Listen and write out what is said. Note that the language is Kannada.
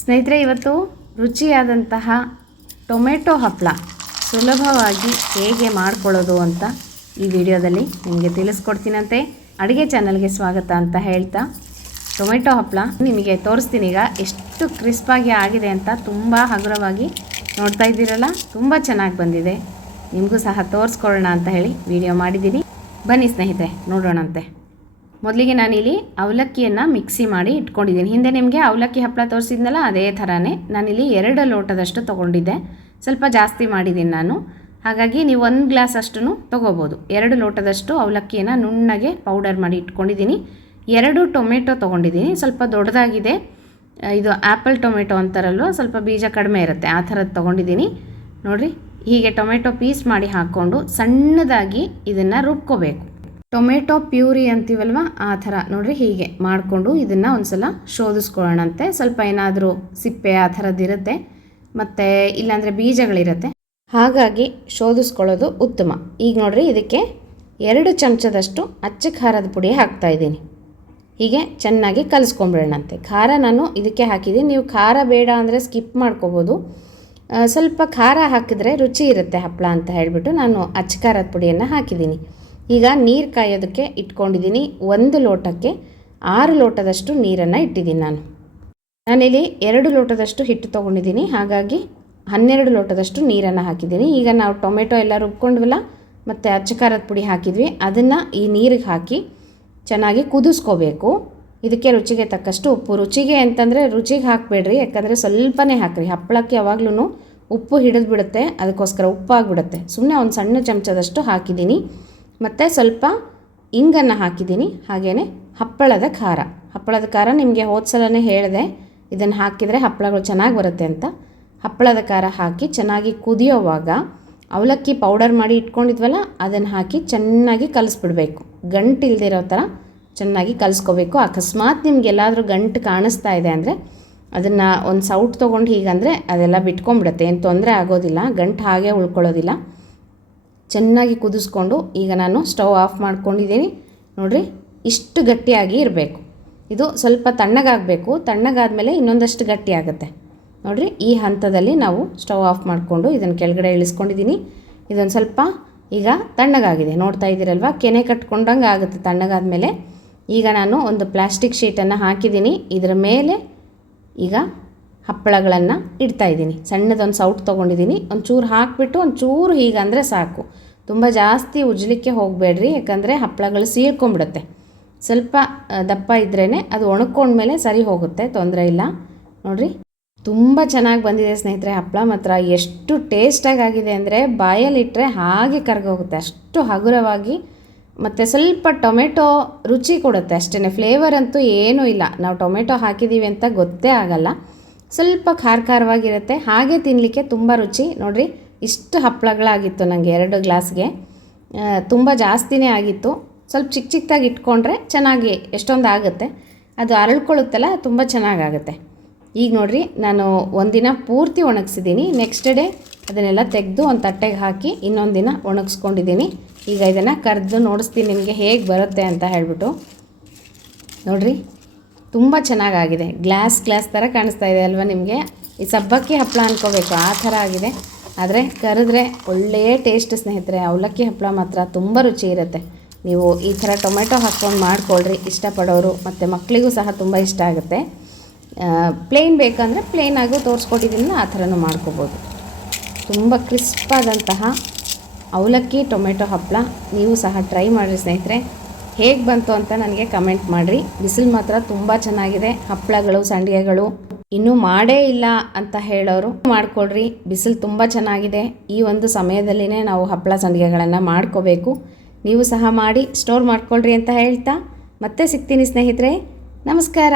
ಸ್ನೇಹಿತರೆ, ಇವತ್ತು ರುಚಿಯಾದಂತಹ ಟೊಮೆಟೊ ಹಪ್ಪಳ ಸುಲಭವಾಗಿ ಹೇಗೆ ಮಾಡ್ಕೊಳ್ಳೋದು ಅಂತ ಈ ವಿಡಿಯೋದಲ್ಲಿ ನಿಮಗೆ ತಿಳಿಸ್ಕೊಡ್ತೀನಂತೆ. ಅಡುಗೆ ಚಾನಲ್ಗೆ ಸ್ವಾಗತ ಅಂತ ಹೇಳ್ತಾ ಟೊಮೆಟೊ ಹಪ್ಪಳ ನಿಮಗೆ ತೋರಿಸ್ತೀನಿ. ಈಗ ಎಷ್ಟು ಕ್ರಿಸ್ಪಾಗಿ ಆಗಿದೆ ಅಂತ, ತುಂಬ ಹಗುರವಾಗಿ ನೋಡ್ತಾ ಇದ್ದೀರಲ್ಲ, ತುಂಬ ಚೆನ್ನಾಗಿ ಬಂದಿದೆ. ನಿಮಗೂ ಸಹ ತೋರಿಸ್ಕೊಳ್ಳೋಣ ಅಂತ ಹೇಳಿ ವಿಡಿಯೋ ಮಾಡಿದ್ದೀನಿ. ಬನ್ನಿ ಸ್ನೇಹಿತರೆ, ನೋಡೋಣಂತೆ. ಮೊದಲಿಗೆ ನಾನಿಲ್ಲಿ ಅವಲಕ್ಕಿಯನ್ನು ಮಿಕ್ಸಿ ಮಾಡಿ ಇಟ್ಕೊಂಡಿದ್ದೀನಿ. ಹಿಂದೆ ನಿಮಗೆ ಅವಲಕ್ಕಿ ಹಪ್ಪಳ ತೋರಿಸಿದ್ನಲ್ಲ, ಅದೇ ಥರನೇ ನಾನಿಲ್ಲಿ 2 ಲೋಟದಷ್ಟು ತೊಗೊಂಡಿದ್ದೆ. ಸ್ವಲ್ಪ ಜಾಸ್ತಿ ಮಾಡಿದ್ದೀನಿ ನಾನು, ಹಾಗಾಗಿ ನೀವು 1 ಗ್ಲಾಸ್ ಅಷ್ಟು ತೊಗೋಬೋದು. 2 ಲೋಟದಷ್ಟು ಅವಲಕ್ಕಿಯನ್ನು ನುಣ್ಣಗೆ ಪೌಡರ್ ಮಾಡಿ ಇಟ್ಕೊಂಡಿದ್ದೀನಿ. 2 ಟೊಮೆಟೊ ತೊಗೊಂಡಿದ್ದೀನಿ, ಸ್ವಲ್ಪ ದೊಡ್ಡದಾಗಿದೆ. ಇದು ಆ್ಯಪಲ್ ಟೊಮೆಟೊ ಅಂತಾರಲ್ವ, ಸ್ವಲ್ಪ ಬೀಜ ಕಡಿಮೆ ಇರುತ್ತೆ, ಆ ಥರದ್ದು ತೊಗೊಂಡಿದ್ದೀನಿ. ನೋಡಿರಿ, ಹೀಗೆ ಟೊಮೆಟೊ ಪೀಸ್ ಮಾಡಿ ಹಾಕ್ಕೊಂಡು ಸಣ್ಣದಾಗಿ ಇದನ್ನು ರುಬ್ಕೋಬೇಕು. ಟೊಮೆಟೊ ಪ್ಯೂರಿ ಅಂತೀವಲ್ವ, ಆ ಥರ ನೋಡಿರಿ, ಹೀಗೆ ಮಾಡಿಕೊಂಡು ಇದನ್ನು ಒಂದು ಸಲ ಶೋಧಿಸ್ಕೊಳ್ಳೋಣಂತೆ. ಸ್ವಲ್ಪ ಏನಾದರೂ ಸಿಪ್ಪೆ ಆ ಥರದ್ದಿರುತ್ತೆ, ಮತ್ತು ಇಲ್ಲಾಂದರೆ ಬೀಜಗಳಿರುತ್ತೆ, ಹಾಗಾಗಿ ಶೋಧಿಸ್ಕೊಳ್ಳೋದು ಉತ್ತಮ. ಈಗ ನೋಡಿರಿ, ಇದಕ್ಕೆ 2 ಚಮಚದಷ್ಟು ಅಚ್ಚ ಖಾರದ ಪುಡಿ ಹಾಕ್ತಾಯಿದ್ದೀನಿ. ಹೀಗೆ ಚೆನ್ನಾಗಿ ಕಲಿಸ್ಕೊಂಬಿಡೋಣಂತೆ. ಖಾರ ನಾನು ಇದಕ್ಕೆ ಹಾಕಿದ್ದೀನಿ, ನೀವು ಖಾರ ಬೇಡ ಅಂದರೆ ಸ್ಕಿಪ್ ಮಾಡ್ಕೋಬೋದು. ಸ್ವಲ್ಪ ಖಾರ ಹಾಕಿದರೆ ರುಚಿ ಇರುತ್ತೆ ಹಪ್ಪಳ ಅಂತ ಹೇಳಿಬಿಟ್ಟು ನಾನು ಅಚ್ಚ ಖಾರದ ಪುಡಿಯನ್ನು ಹಾಕಿದ್ದೀನಿ. ಈಗ ನೀರು ಕಾಯೋದಕ್ಕೆ ಇಟ್ಕೊಂಡಿದ್ದೀನಿ. 1 ಲೋಟಕ್ಕೆ 6 ಲೋಟದಷ್ಟು ನೀರನ್ನು ಇಟ್ಟಿದ್ದೀನಿ. ನಾನಿಲ್ಲಿ 2 ಲೋಟದಷ್ಟು ಹಿಟ್ಟು ತೊಗೊಂಡಿದ್ದೀನಿ, ಹಾಗಾಗಿ 12 ಲೋಟದಷ್ಟು ನೀರನ್ನು ಹಾಕಿದ್ದೀನಿ. ಈಗ ನಾವು ಟೊಮೆಟೊ ಎಲ್ಲ ರುಬ್ಕೊಂಡ್ವಲ್ಲ, ಮತ್ತು ಅಚ್ಚ ಖಾರದ ಪುಡಿ ಹಾಕಿದ್ವಿ, ಅದನ್ನು ಈ ನೀರಿಗೆ ಹಾಕಿ ಚೆನ್ನಾಗಿ ಕುದಿಸ್ಕೋಬೇಕು. ಇದಕ್ಕೆ ರುಚಿಗೆ ತಕ್ಕಷ್ಟು ಉಪ್ಪು. ರುಚಿಗೆ ಅಂತಂದರೆ ರುಚಿಗೆ ಹಾಕಬೇಡ್ರಿ, ಯಾಕಂದರೆ ಸ್ವಲ್ಪನೇ ಹಾಕಿರಿ. ಹಪ್ಪಳಕ್ಕೆ ಯಾವಾಗಲೂ ಉಪ್ಪು ಹಿಡಿದು ಬಿಡುತ್ತೆ, ಅದಕ್ಕೋಸ್ಕರ ಉಪ್ಪಾಗಿಬಿಡುತ್ತೆ. ಸುಮ್ಮನೆ ಒಂದು ಸಣ್ಣ ಚಮಚದಷ್ಟು ಹಾಕಿದ್ದೀನಿ. ಮತ್ತು ಸ್ವಲ್ಪ ಇಂಗನ್ನು ಹಾಕಿದ್ದೀನಿ. ಹಾಗೆಯೇ ಹಪ್ಪಳದ ಖಾರ ನಿಮಗೆ ಹೋದ್ಸಲನೇ ಹೇಳಿದೆ, ಇದನ್ನು ಹಾಕಿದರೆ ಹಪ್ಪಳಗಳು ಚೆನ್ನಾಗಿ ಬರುತ್ತೆ ಅಂತ. ಹಪ್ಪಳದ ಖಾರ ಹಾಕಿ ಚೆನ್ನಾಗಿ ಕುದಿಯೋವಾಗ ಅವಲಕ್ಕಿ ಪೌಡರ್ ಮಾಡಿ ಇಟ್ಕೊಂಡಿದ್ವಲ್ಲ, ಅದನ್ನು ಹಾಕಿ ಚೆನ್ನಾಗಿ ಕಲಿಸ್ಬಿಡ್ಬೇಕು. ಗಂಟು ಇಲ್ದಿರೋ ಥರ ಚೆನ್ನಾಗಿ ಕಲಿಸ್ಕೋಬೇಕು. ಅಕಸ್ಮಾತ್ ನಿಮಗೆಲ್ಲಾದರೂ ಗಂಟು ಕಾಣಿಸ್ತಾ ಇದೆ ಅಂದರೆ ಅದನ್ನು ಒಂದು ಸೌಟ್ ತೊಗೊಂಡು ಹೀಗಂದರೆ ಅದೆಲ್ಲ ಬಿಟ್ಕೊಂಡ್ಬಿಡುತ್ತೆ, ಏನು ತೊಂದರೆ ಆಗೋದಿಲ್ಲ, ಗಂಟು ಹಾಗೆ ಉಳ್ಕೊಳ್ಳೋದಿಲ್ಲ. ಚೆನ್ನಾಗಿ ಕುದಿಸ್ಕೊಂಡು ಈಗ ನಾನು ಸ್ಟವ್ ಆಫ್ ಮಾಡ್ಕೊಂಡಿದ್ದೀನಿ. ನೋಡಿರಿ, ಇಷ್ಟು ಗಟ್ಟಿಯಾಗಿ ಇರಬೇಕು. ಇದು ಸ್ವಲ್ಪ ತಣ್ಣಗಾಗಬೇಕು. ತಣ್ಣಗಾದಮೇಲೆ ಇನ್ನೊಂದಷ್ಟು ಗಟ್ಟಿ ಆಗುತ್ತೆ. ನೋಡಿರಿ, ಈ ಹಂತದಲ್ಲಿ ನಾವು ಸ್ಟವ್ ಆಫ್ ಮಾಡಿಕೊಂಡು ಇದನ್ನು ಕೆಳಗಡೆ ಇಳಿಸ್ಕೊಂಡಿದ್ದೀನಿ. ಇದೊಂದು ಸ್ವಲ್ಪ ಈಗ ತಣ್ಣಗಾಗಿದೆ, ನೋಡ್ತಾ ಇದ್ದೀರಲ್ವ, ಕೆನೆ ಕಟ್ಕೊಂಡಂಗೆ ಆಗುತ್ತೆ ತಣ್ಣಗಾದಮೇಲೆ. ಈಗ ನಾನು ಒಂದು ಪ್ಲಾಸ್ಟಿಕ್ ಶೀಟನ್ನು ಹಾಕಿದ್ದೀನಿ. ಇದರ ಮೇಲೆ ಈಗ ಹಪ್ಪಳಗಳನ್ನು ಇಡ್ತಾಯಿದ್ದೀನಿ. ಸಣ್ಣದೊಂದು ಸೌಟ್ ತೊಗೊಂಡಿದ್ದೀನಿ, ಒಂಚೂರು ಹಾಕಿಬಿಟ್ಟು ಒಂಚೂರು ಹೀಗಂದರೆ ಸಾಕು. ತುಂಬ ಜಾಸ್ತಿ ಉಜ್ಜಲಿಕ್ಕೆ ಹೋಗಬೇಡ್ರಿ, ಯಾಕಂದರೆ ಹಪ್ಪಳಗಳು ಸೀಳ್ಕೊಂಬಿಡುತ್ತೆ. ಸ್ವಲ್ಪ ದಪ್ಪ ಇದ್ರೇ ಅದು ಒಣಕೊಂಡ್ಮೇಲೆ ಸರಿ ಹೋಗುತ್ತೆ, ತೊಂದರೆ ಇಲ್ಲ. ನೋಡಿರಿ, ತುಂಬ ಚೆನ್ನಾಗಿ ಬಂದಿದೆ ಸ್ನೇಹಿತರೆ. ಹಪ್ಪಳ ಮಾತ್ರ ಎಷ್ಟು ಟೇಸ್ಟಾಗಿದೆ ಅಂದರೆ ಬಾಯಲ್ಲಿಟ್ಟರೆ ಹಾಗೆ ಕರಗೋಗುತ್ತೆ, ಅಷ್ಟು ಹಗುರವಾಗಿ. ಮತ್ತು ಸ್ವಲ್ಪ ಟೊಮೆಟೊ ರುಚಿ ಕೊಡುತ್ತೆ ಅಷ್ಟೇ, ಫ್ಲೇವರ್ ಅಂತೂ ಏನೂ ಇಲ್ಲ. ನಾವು ಟೊಮೆಟೊ ಹಾಕಿದ್ದೀವಿ ಅಂತ ಗೊತ್ತೇ ಆಗಲ್ಲ. ಸ್ವಲ್ಪ ಖಾರವಾಗಿರುತ್ತೆ, ಹಾಗೆ ತಿನ್ನಲಿಕ್ಕೆ ತುಂಬ ರುಚಿ. ನೋಡಿರಿ, ಇಷ್ಟು ಹಪ್ಪಳಗಳಾಗಿತ್ತು ನನಗೆ 2 ಗ್ಲಾಸ್ಗೆ. ತುಂಬ ಜಾಸ್ತಿನೇ ಆಗಿತ್ತು. ಸ್ವಲ್ಪ ಚಿಕ್ಕದಾಗಿ ಇಟ್ಕೊಂಡ್ರೆ ಚೆನ್ನಾಗಿ ಎಷ್ಟೊಂದು ಆಗುತ್ತೆ, ಅದು ಅರಳ್ಕೊಳ್ಳುತ್ತಲ್ಲ, ತುಂಬ ಚೆನ್ನಾಗಾಗುತ್ತೆ. ಈಗ ನೋಡಿರಿ, ನಾನು ಒಂದಿನ ಪೂರ್ತಿ ಒಣಗಿಸಿದ್ದೀನಿ. ನೆಕ್ಸ್ಟ್ ಡೇ ಅದನ್ನೆಲ್ಲ ತೆಗೆದು ಒಂದು ತಟ್ಟೆಗೆ ಹಾಕಿ ಇನ್ನೊಂದು ದಿನ ಒಣಗಿಸ್ಕೊಂಡಿದ್ದೀನಿ. ಈಗ ಇದನ್ನು ಕರೆದು ನೋಡಿಸ್ತೀನಿ ನಿಮಗೆ ಹೇಗೆ ಬರುತ್ತೆ ಅಂತ ಹೇಳಿಬಿಟ್ಟು. ನೋಡಿರಿ, ತುಂಬ ಚೆನ್ನಾಗಾಗಿದೆ. ಗ್ಲಾಸ್ ಥರ ಕಾಣಿಸ್ತಾ ಇದೆ ಅಲ್ವಾ ನಿಮಗೆ? ಈ ಸಬ್ಬಕ್ಕಿ ಹಪ್ಪಳ ಅಂದ್ಕೋಬೇಕು, ಆ ಥರ ಆಗಿದೆ. ಆದರೆ ಕರೆದ್ರೆ ಒಳ್ಳೆಯ ಟೇಸ್ಟ್ ಸ್ನೇಹಿತರೆ. ಅವಲಕ್ಕಿ ಹಪ್ಪಳ ಮಾತ್ರ ತುಂಬ ರುಚಿ ಇರುತ್ತೆ. ನೀವು ಈ ಥರ ಟೊಮೆಟೊ ಹಾಕ್ಕೊಂಡು ಮಾಡ್ಕೊಳ್ರಿ, ಇಷ್ಟಪಡೋರು, ಮತ್ತು ಮಕ್ಕಳಿಗೂ ಸಹ ತುಂಬ ಇಷ್ಟ ಆಗುತ್ತೆ. ಪ್ಲೇನ್ ಬೇಕಂದರೆ ಪ್ಲೇನಾಗೂ ತೋರಿಸ್ಕೊಟ್ಟಿದ್ದೀನಿ, ಆ ಥರನೂ ಮಾಡ್ಕೋಬೋದು. ತುಂಬ ಕ್ರಿಸ್ಪಾದಂತಹ ಅವಲಕ್ಕಿ ಟೊಮೆಟೊ ಹಪ್ಪಳ ನೀವು ಸಹ ಟ್ರೈ ಮಾಡಿರಿ ಸ್ನೇಹಿತರೆ. ಹೇಗೆ ಬಂತು ಅಂತ ನನಗೆ ಕಮೆಂಟ್ ಮಾಡಿರಿ. ಬಿಸಿಲು ಮಾತ್ರ ತುಂಬ ಚೆನ್ನಾಗಿದೆ. ಹಪ್ಪಳಗಳು, ಸಂಡಿಗೆಗಳು ಇನ್ನೂ ಮಾಡೇ ಇಲ್ಲ ಅಂತ ಹೇಳೋರು ಮಾಡ್ಕೊಳ್ರಿ. ಬಿಸಿಲು ತುಂಬ ಚೆನ್ನಾಗಿದೆ. ಈ ಒಂದು ಸಮಯದಲ್ಲಿನೇ ನಾವು ಹಪ್ಪಳ ಸಂಡಿಗೆಗಳನ್ನು ಮಾಡ್ಕೋಬೇಕು. ನೀವು ಸಹ ಮಾಡಿ ಸ್ಟೋರ್ ಮಾಡ್ಕೊಳ್ರಿ ಅಂತ ಹೇಳ್ತಾ ಮತ್ತೆ ಸಿಗ್ತೀನಿ ಸ್ನೇಹಿತರೆ. ನಮಸ್ಕಾರ.